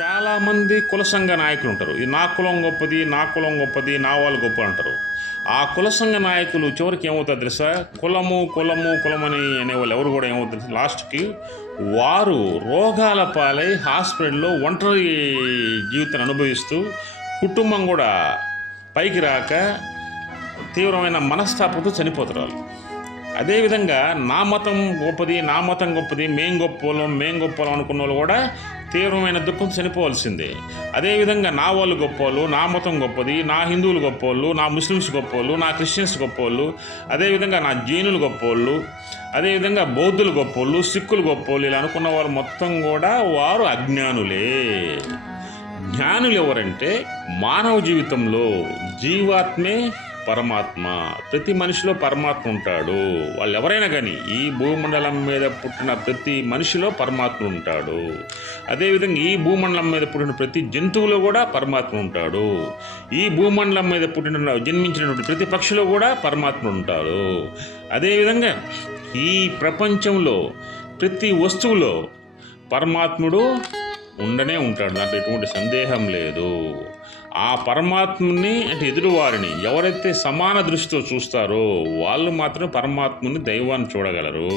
చాలామంది కుల సంఘ నాయకులు ఉంటారు. ఈ నా కులం గొప్పది, నా కులం గొప్పది, నా వాళ్ళు గొప్ప అంటారు. ఆ కుల సంఘ నాయకులు చివరికి ఏమవుతారు తెలుసా? కులమని అనేవాళ్ళు ఎవరు కూడా ఏమవుతారు తెలుసా? లాస్ట్కి వారు రోగాల పాలై హాస్పిటల్లో ఒంటరి జీవితాన్ని అనుభవిస్తూ, కుటుంబం కూడా పైకి రాక తీవ్రమైన మనస్తాపంతో చనిపోతారు వాళ్ళు. అదేవిధంగా నా మతం గొప్పది, మేం గొప్పలం అనుకున్న వాళ్ళు కూడా తీవ్రమైన దుఃఖం చనిపోవాల్సిందే. అదేవిధంగా నా వాళ్ళు గొప్పవాళ్ళు, నా మతం గొప్పది, నా హిందువులు గొప్పవాళ్ళు, నా ముస్లిమ్స్ గొప్పవాళ్ళు, నా క్రిస్టియన్స్ గొప్పవాళ్ళు, అదేవిధంగా నా జైనులు గొప్పవాళ్ళు, అదేవిధంగా బౌద్ధులు గొప్పవాళ్ళు, సిక్కులు గొప్పవాళ్ళు, ఇలా అనుకున్న వాళ్ళు మొత్తం కూడా వారు అజ్ఞానులే. జ్ఞానులు ఎవరంటే మానవ జీవితంలో జీవాత్మే పరమాత్మ. ప్రతి మనిషిలో పరమాత్మ ఉంటాడు. వాళ్ళు ఎవరైనా కానీ ఈ భూమండలం మీద పుట్టిన ప్రతి మనిషిలో పరమాత్మ ఉంటాడు. అదేవిధంగా ఈ భూమండలం మీద పుట్టిన ప్రతి జంతువులో కూడా పరమాత్మ ఉంటాడు. ఈ భూమండలం మీద జన్మించినటువంటి ప్రతి పక్షిలో కూడా పరమాత్మ ఉంటాడు. అదేవిధంగా ఈ ప్రపంచంలో ప్రతి వస్తువులో పరమాత్ముడు ఉండనే ఉంటాడు. దాంట్లో ఎటువంటి సందేహం లేదు. ఆ పరమాత్మని అంటే ఎదురువారిని ఎవరైతే సమాన దృష్టితో చూస్తారో వాళ్ళు మాత్రం పరమాత్మని, దైవాన్ని చూడగలరు.